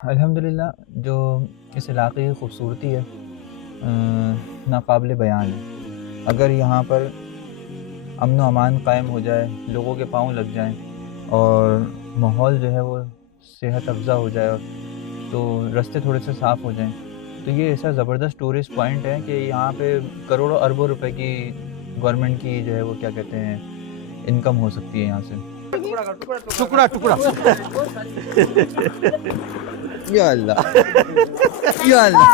अल्हम्दुलिल्लाह जो इस इलाक़े की ख़ूबसूरती है नाक़ाबिल बयान है। अगर यहाँ पर अमन व अमान कायम हो जाए, लोगों के पाँव लग जाएँ और माहौल जो है वो सेहत अफ़ज़ा हो जाए और तो रास्ते थोड़े से साफ़ हो जाएँ, तो ये ऐसा ज़बरदस्त टूरिस्ट पॉइंट है कि यहाँ पे करोड़ों अरबों रुपए की गवर्नमेंट की जो है वो क्या कहते हैं इनकम हो सकती है यहाँ से। टुकड़ा टुकड़ा या अल्लाह या अल्लाह।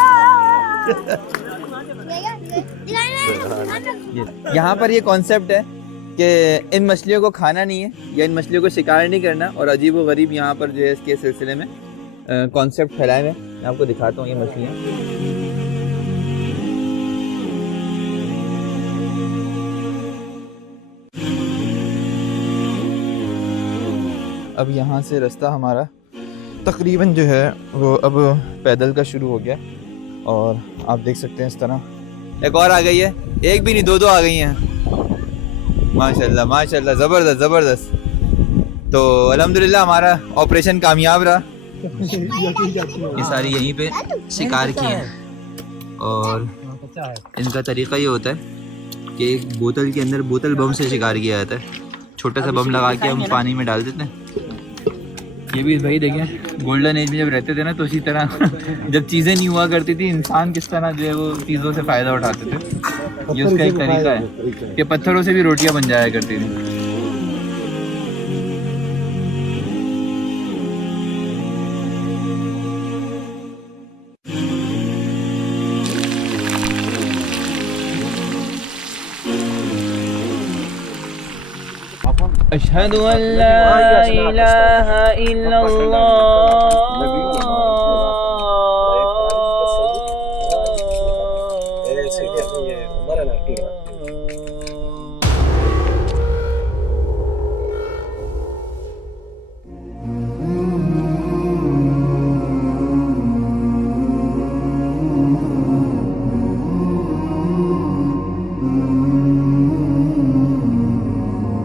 यहाँ पर ये कॉन्सेप्ट है कि इन मछलियों को खाना नहीं है या इन मछलियों को शिकार नहीं करना, और अजीब व गरीब यहाँ पर जो है इसके सिलसिले में कॉन्सेप्ट फैलाए हुए। मैं आपको दिखाता हूँ ये मछलियाँ। अब यहाँ से रास्ता हमारा तकरीबन जो है वो अब पैदल का शुरू हो गया और आप देख सकते हैं इस तरह एक और आ गई है, एक भी नहीं दो आ गई हैं। माशाल्लाह माशाल्लाह, ज़बरदस्त ज़बरदस्त। तो अल्हम्दुलिल्लाह हमारा ऑपरेशन कामयाब रहा। ये सारी यहीं पे शिकार की हैं और इनका तरीका ये होता है कि एक बोतल के अंदर बोतल बम से शिकार किया जाता है। छोटा सा बम लगा के हम पानी में डाल देते हैं। ये भी भाई देखें गोल्डन एज में जब रहते थे ना, तो इसी तरह जब चीज़ें नहीं हुआ करती थी, इंसान किस तरह जो है वो चीज़ों से फ़ायदा उठाते थे। ये उसका एक तरीका है कि पत्थरों से भी रोटियां बन जाया करती थी। अशहदु अल्ला इलाहा इल्लल्लाह